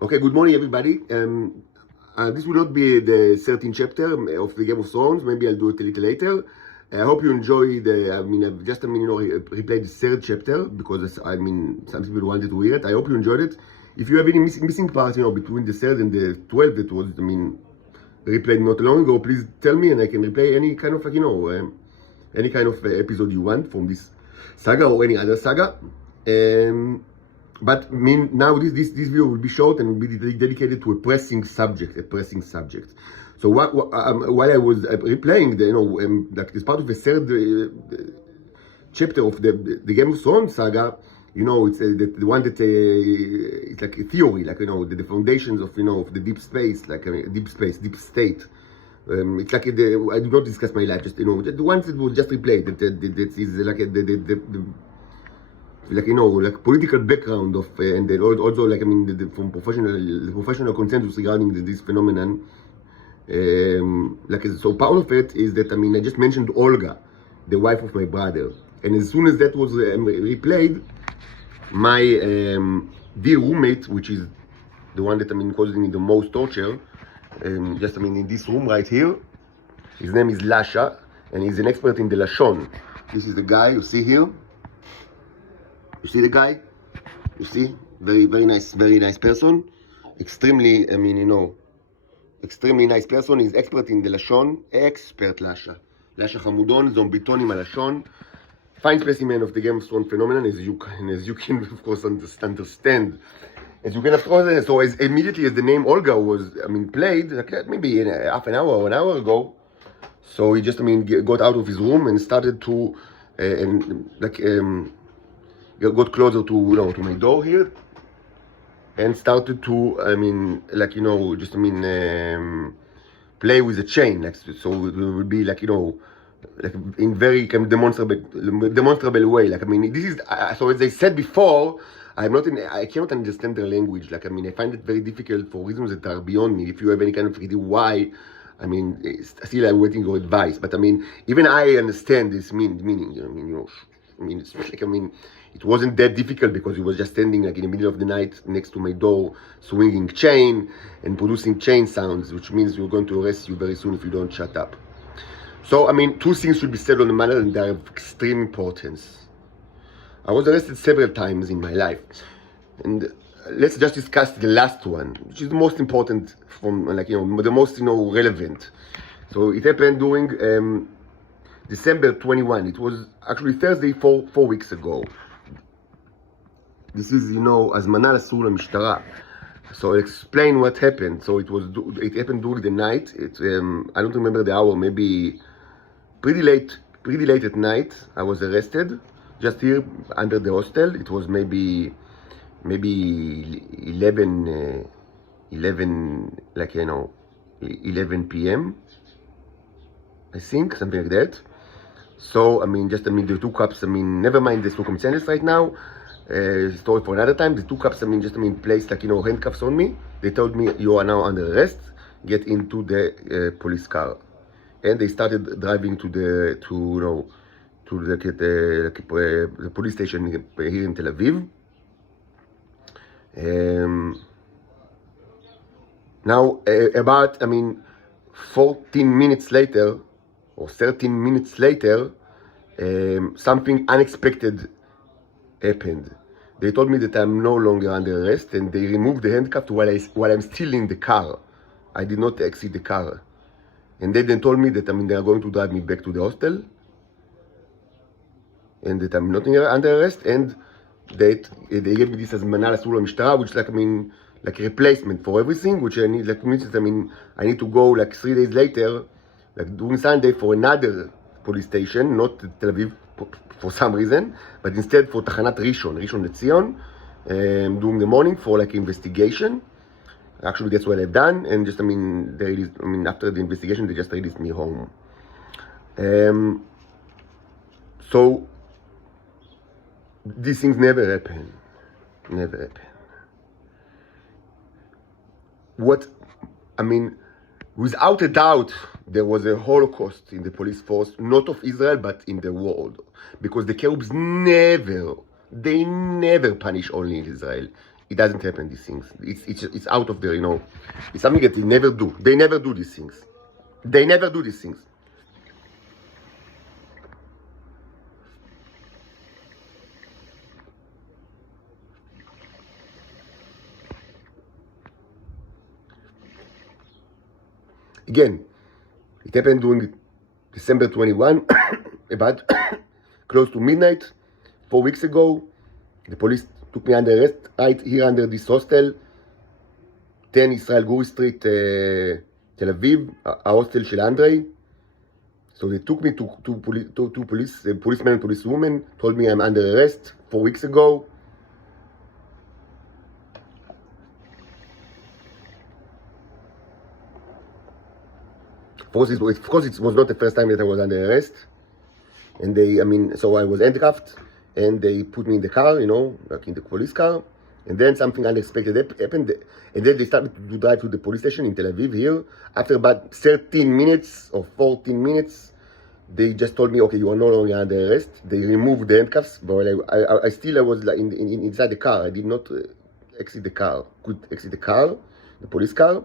Okay, good morning, everybody. This will not be the 13th chapter of the Game of Thrones. Maybe I'll do it a little later. I hope you enjoy I've just replayed the third chapter because some people wanted to hear it. I hope you enjoyed it. If you have any missing parts, between the third and the 12th, that was, replayed not long ago, please tell me and I can replay any kind of, any kind of episode you want from this saga or any other saga. But now this video will be short and will be dedicated to a pressing subject. So while I was replaying, like this part of the third chapter of the Game of Thrones saga, it's the one that it's like a theory, like the foundations of of the deep space, like deep state. It's like I do not discuss my life, just the ones that was just replayed. That is like political background of and then also from professional consensus regarding this phenomenon. So part of it is that I just mentioned Olga, the wife of my brother, and as soon as that was replayed, my dear roommate, which is the one that causing me the most torture, in this room right here, his name is Lasha, and he's an expert in the Lashon. This is the guy you see here. You see the guy? You see? Very nice person. Extremely, extremely nice person. He's expert in the Lashon. Expert Lasha. Lasha Hamudon, Zombitonim Lashon. Fine specimen of the Game of Thrones phenomenon, as you can of course understand. As you can of course, so as immediately as the name Olga was, played, like maybe half an hour or an hour ago, so he just, got out of his room and started to, got closer to my door here and started to play with the chain, so it will be in very demonstrable way. This is so as I said before, I cannot understand their language. I find it very difficult for reasons that are beyond me. If you have any kind of idea why, still I'm waiting your advice. But even I understand this meaning. It's it wasn't that difficult because he was just standing in the middle of the night next to my door, swinging chain and producing chain sounds, which means we're going to arrest you very soon if you don't shut up. So, two things should be said on the matter, and they are of extreme importance. I was arrested several times in my life, and let's just discuss the last one, which is the most important, the most relevant. So it happened during December 21. It was actually Thursday, four weeks ago. This is, הזמנה לסור למשטרה. So I'll explain what happened. So it happened during the night. I don't remember the hour, maybe pretty late at night. I was arrested just here under the hostel. It was maybe 11 p.m. I think, something like that. So the two cops, never mind the circumstances right now. Story for another time. The two cops, placed handcuffs on me. They told me, you are now under arrest. Get into the police car, and they started driving to the police station here in Tel Aviv. Now about 14 minutes later or 13 minutes later, something unexpected happened. They told me that I'm no longer under arrest, and they removed the handcuffs while I'm still in the car. I did not exit the car. And they then told me that they are going to drive me back to the hostel, and that I'm not under arrest, and that they gave me this as הזמנה לסור למשטרה, which like a replacement for everything, which I need, means that I need to go 3 days later, during Sunday, for another police station, not Tel Aviv for some reason, but instead for תחנת ראשון לציון, during the morning for investigation. Actually, that's what I've done, and just they released, after the investigation, they just released me home. So these things never happen. Without a doubt, there was a Holocaust in the police force, not of Israel, but in the world. Because the Cherubs never punish only in Israel. it doesn't happen, these things. It's out of there, you know. It's something that they never do. They never do these things. They never do these things. Again, it happened during December 21, about close to midnight, 4 weeks ago. The police took me under arrest right here under this hostel, 10 ישראל גורי סטריט, תל אביב, ההוסטל של אנדרי. So they took me to policemen and policewomen, told me I'm under arrest 4 weeks ago. Of course, it was not the first time that I was under arrest. And so I was handcuffed, and they put me in the car, you know, like in the police car. And then something unexpected happened, and then they started to drive to the police station in Tel Aviv here. After about 13 minutes or 14 minutes, they just told me, okay, you are no longer under arrest. They removed the handcuffs, but I still was like inside the car. I did not exit the car, the police car.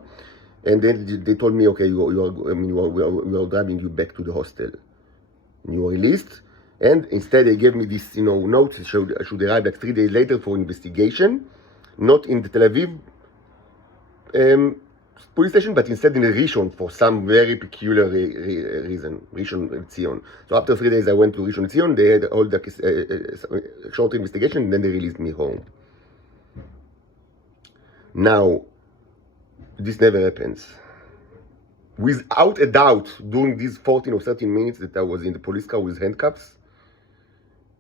And then they told me, okay, we are driving you back to the hostel. And you are released. And instead they gave me this, you know, note. I should arrive like 3 days later for investigation, not in the Tel Aviv police station, but instead in the Rishon for some very peculiar reason, Rishon LeZion. So after 3 days I went to Rishon LeZion. They had all the short investigation, and then they released me home. Now, this never happens. Without a doubt, during these 14 or 13 minutes that I was in the police car with handcuffs,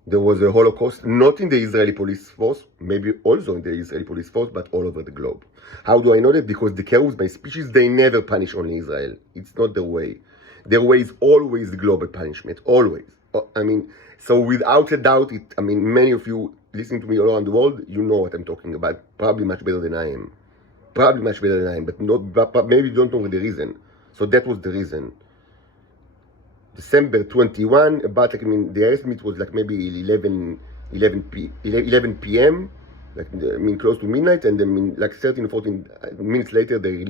there was a Holocaust, not in the Israeli police force, maybe also in the Israeli police force, but all over the globe. How do I know that? Because the Keros, my species, they never punish only Israel. It's not their way. Their way is always the global punishment, always. So without a doubt, many of you listening to me all around the world, you know what I'm talking about, probably much better than I am. Probably much better than I am, but maybe you don't know the reason. So that was the reason. December 21, the arrest meet was like maybe 11 p.m., close to midnight, and then like 13 or 14 minutes later, they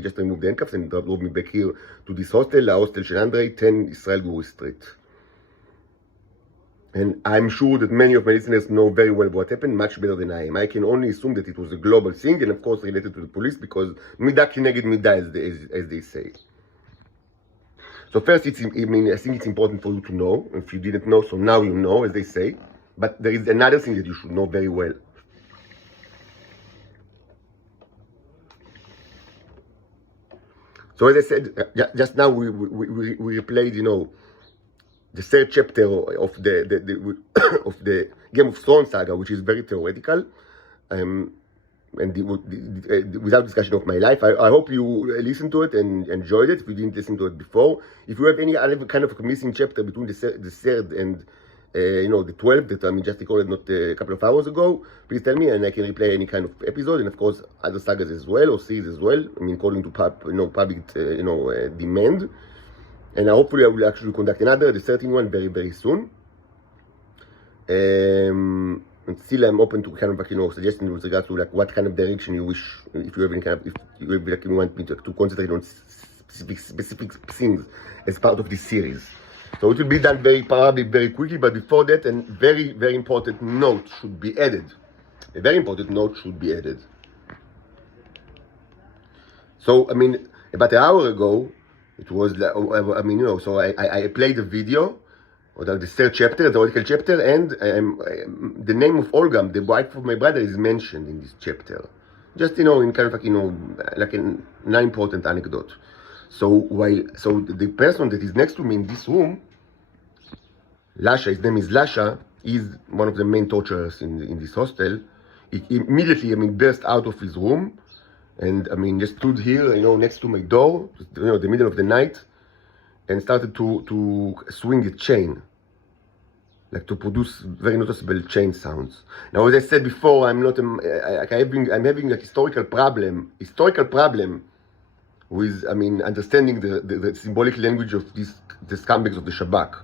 just removed the handcuffs and drove me back here to this hostel, ההוסטל של אנדרי, 10 ישראל גורי סטריט. And I'm sure that many of my listeners know very well what happened, much better than I am. I can only assume that it was a global thing, and of course related to the police, because מידה כנגד מידה, as they say. So first, I think it's important for you to know. If you didn't know, so now you know, as they say. But there is another thing that you should know very well. So as I said, just now we replayed, you know, the third chapter of the of the Game of Thrones saga, which is very theoretical, and without discussion of my life. I hope you listened to it and enjoyed it. If you didn't listen to it before, if you have any other kind of a missing chapter between the third and the 12th that just recorded not a couple of hours ago, please tell me, and I can replay any kind of episode, and of course other sagas as well, or series as well. According to public demand. And hopefully I will actually conduct another, the 13th one, very, very soon. And still I'm open to kind of suggestions with regards to what kind of direction you wish, if you have any kind of, if you want me to concentrate on specific things as part of this series. So it will be done probably very quickly, but before that, a very, very important note should be added. A very important note should be added. So, about an hour ago, it was so I played the video, or the third chapter, the theoretical chapter, and the name of Olga, the wife of my brother, is mentioned in this chapter. Just, in kind of like an unimportant anecdote. So the person that is next to me in this room, Lasha, his name is Lasha, is one of the main torturers in this hostel. He immediately, burst out of his room, and just stood here, next to my door, the middle of the night, and started to swing a chain, like to produce very noticeable chain sounds. Now, as I said before, I'm having a historical problem with, understanding the symbolic language of the scumbags of the Shabak.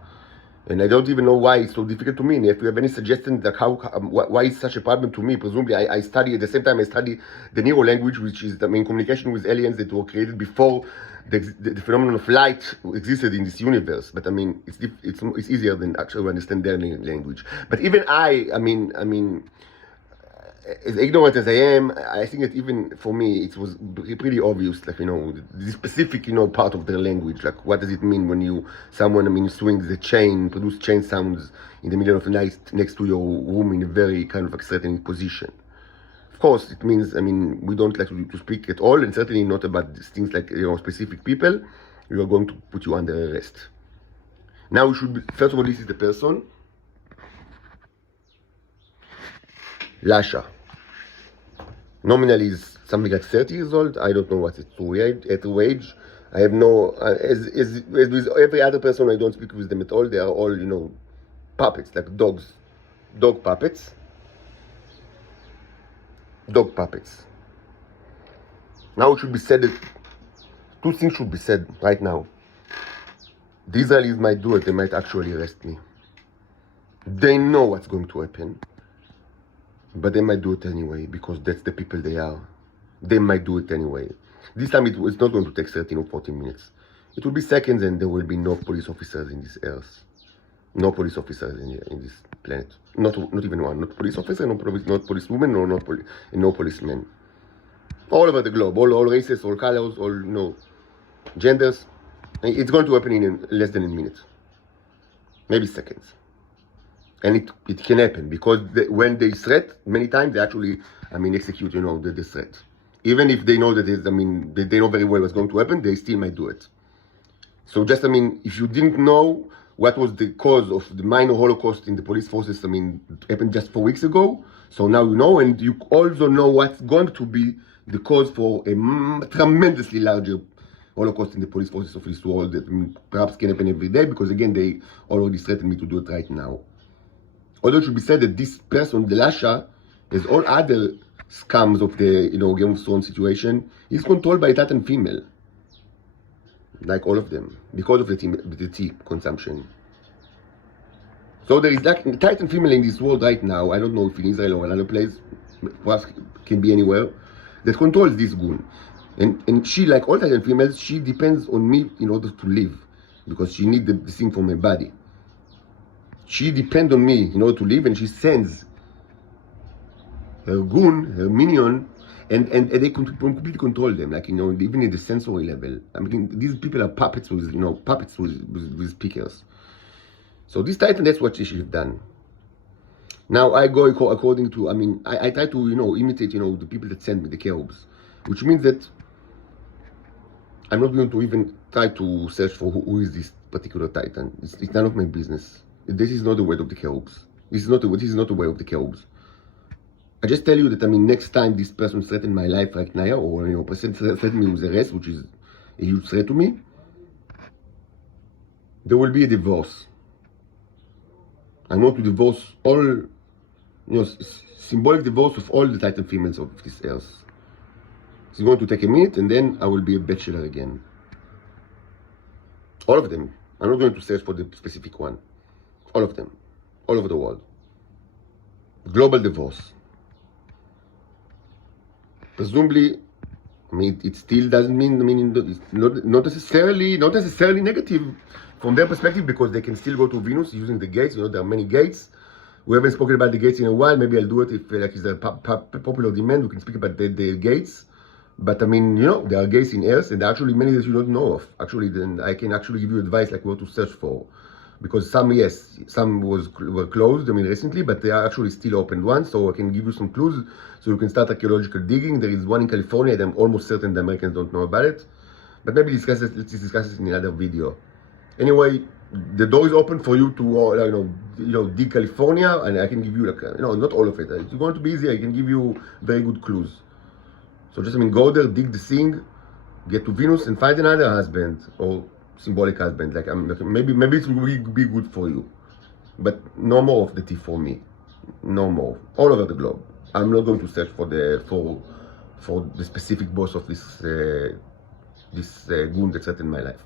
And I don't even know why it's so difficult to me. And if you have any suggestion, like why it's such a problem to me, presumably I study at the same time I study the Nero language, which is the main communication with aliens that were created before the phenomenon of light existed in this universe. But I mean, it's easier than actually understand their language. But even I mean, as ignorant as I am, I think that even for me, it was pretty obvious, like, the specific, part of their language. Like, what does it mean when someone swings the chain, produce chain sounds in the middle of the night next to your room in a very kind of threatening position? Of course, it means, we don't like to speak at all, and certainly not about these things like, specific people. We are going to put you under arrest. Now, we should, first of all, this is the person. Lasha. Nominally is something like 30 years old. I don't know what it's at the age. I have no, as with every other person, I don't speak with them at all. They are all, puppets, like dogs. Dog puppets. Dog puppets. Now it should be said that two things should be said right now. The Israelis might do it. They might actually arrest me. They know what's going to happen. But they might do it anyway, because that's the people they are. They might do it anyway. This time it's not going to take 13 or 14 minutes. It will be seconds, and there will be no police officers in this earth. No police officers in this planet. Not even one. Not police officer, not policewoman, no policemen. All over the globe. All races, all colors, all genders. It's going to happen in less than a minute. Maybe seconds. And it can happen, because when they threat, many times they actually, execute, the threat. Even if they know that they know very well what's going to happen, they still might do it. So just, if you didn't know what was the cause of the minor Holocaust in the police forces, it happened just 4 weeks ago. So now you know, and you also know what's going to be the cause for a tremendously larger Holocaust in the police forces of this world that perhaps can happen every day, because again, they already threatened me to do it right now. Although it should be said that this person, the Lasha, as all other scums of the Game of Thrones situation, is controlled by a Titan female. Like all of them. Because of the tea consumption. So there is like a Titan female in this world right now, I don't know if in Israel or another place, perhaps can be anywhere, that controls this goon. And she, like all Titan females, she depends on me in order to live. Because she needs the thing for my body. She depends on me in order to live, and she sends her goon, her minion, and they completely control them, like, even in the sensory level. These people are puppets with, with speakers. So this Titan, that's what she should have done. Now I go according to, I try to, imitate, the people that send me the cherubs, which means that I'm not going to even try to search for who is this particular Titan. It's none of my business. This is not the way of the cherubs. This is not the way of the cherubs. I just tell you that, next time this person threatens my life like Naya, or, person threatens me with arrest, which is a huge threat to me, there will be a divorce. I'm going to divorce all, symbolic divorce of all the Titan females of this earth. It's going to take a minute, and then I will be a bachelor again. All of them. I'm not going to search for the specific one. All of them. All over the world. Global divorce. Presumably, it still doesn't mean, it's not necessarily negative from their perspective, because they can still go to Venus using the gates. There are many gates. We haven't spoken about the gates in a while. Maybe I'll do it if it's a popular demand. We can speak about the gates. But there are gates in Earth, and there are actually many that you don't know of. Actually, then I can actually give you advice like what to search for. Because some were closed, recently, but they are actually still open ones, so I can give you some clues, so you can start archaeological digging. There is one in California, and I'm almost certain the Americans don't know about it. But maybe let's discuss it in another video. Anyway, the door is open for you to, dig California, and I can give you, not all of it. It's going to be easy. I can give you very good clues. So just, go there, dig the thing, get to Venus, and find another husband, or symbolic husband. Maybe it will be good for you, but no more of the tea for me. No more. All over the globe. I'm not going to search for the specific boss of this goon that threatened my life.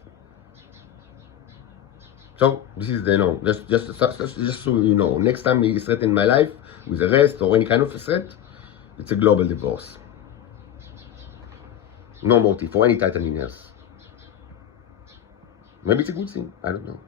So this is the no. Just so you know, next time he threatens my life with arrest or any kind of threat, it's a global divorce. No motive for any Titanians. Maybe it's a good thing. I don't know.